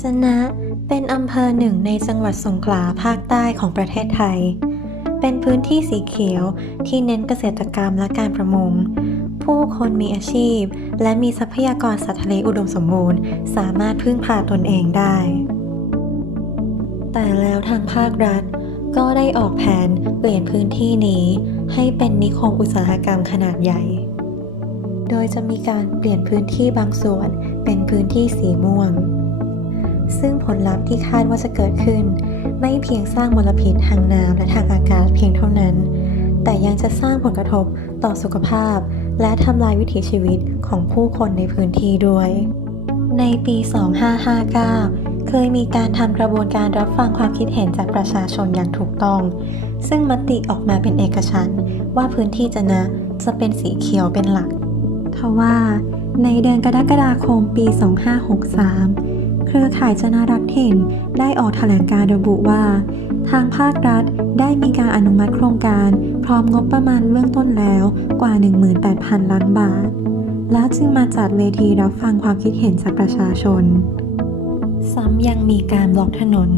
จนะเป็นอำเภอหนึ่งในจังหวัดสงขลาภาคใต้ของประเทศไทย เป็นพื้นที่สีเขียวที่เน้นเกษตรกรรมและการประมง ผู้คนมีอาชีพ และมีทรัพยากรสัตว์ทะเลอุดมสมบูรณ์ สามารถพึ่งพาตนเองได้ แต่แล้วทางภาครัฐ ก็ได้ออกแผนเปลี่ยนพื้นที่นี้ ให้เป็นนิคมอุตสาหกรรมขนาดใหญ่ โดยจะมีการเปลี่ยนพื้นที่บางส่วนเป็นพื้นที่สีม่วง ซึ่งผลลัพธ์ที่คาดว่าจะเกิดขึ้น ไม่เพียงสร้างมลพิษทางน้ำและทางอากาศเพียงเท่านั้น แต่ยังจะสร้างผลกระทบต่อสุขภาพ และทำลายวิถีชีวิตของผู้คนในพื้นที่ด้วย ในปี 2559 เคยมีการทำกระบวนการรับฟังความคิดเห็นจากประชาชนอย่างถูกต้อง ซึ่งมติออกมาเป็นเอกฉันท์ว่าพื้นที่จะนะจะเป็นสีเขียวเป็นหลักทว่าในเดือนกรกฎาคมปี 2563 เครือข่ายจนารักษ์ถิ่นได้ออกแถลงการระบุว่า ทางภาครัฐได้มีการอนุมัติโครงการ พร้อมงบประมาณเบื้องต้นแล้วกว่า 18,000 ล้านบาท แล้วจึงมาจัดเวทีรับฟังความคิดเห็นจากประชาชน ซ้ำยังมีการบล็อกถนน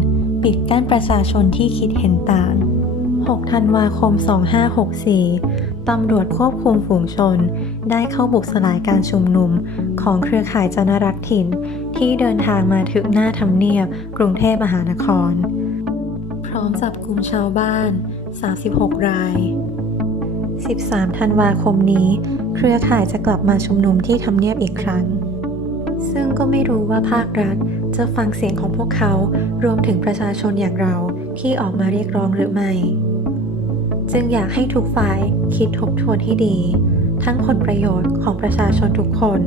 ปิดกั้นประชาชนที่คิดเห็นต่าง 6 ธันวาคม 2564 ตำรวจควบคุมฝูงชน ได้เข้าบุกสลายการชุมนุม ของเครือข่ายจนรักษ์ถิ่น ที่เดินทางมาถึงหน้าทำเนียบ กรุงเทพมหานคร พร้อมจับกลุ่มชาวบ้าน 36 ราย 13 ธันวาคมนี้ เครือข่ายจะกลับมาชุมนุมที่ทำเนียบอีกครั้ง ซึ่งก็ไม่รู้ว่าภาครัฐจะฟังเสียงของพวกเขารวมถึงประชาชนอย่างเราที่ออกมาเรียกร้องหรือไม่ จึงอยากให้ทุกฝ่ายคิดทบทวนให้ดี ทั้งผลประโยชน์ของประชาชนทุกคน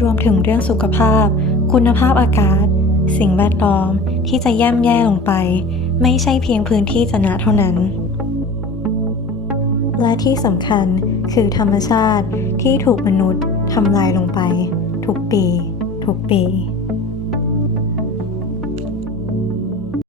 รวมถึงเรื่องสุขภาพ คุณภาพอากาศ สิ่งแวดล้อมที่จะย่ำแย่ลงไป ไม่ใช่เพียงพื้นที่จะนะเท่านั้น และที่สำคัญคือธรรมชาติที่ถูกมนุษย์ทำลายลงไป ทุกปี ทุกปี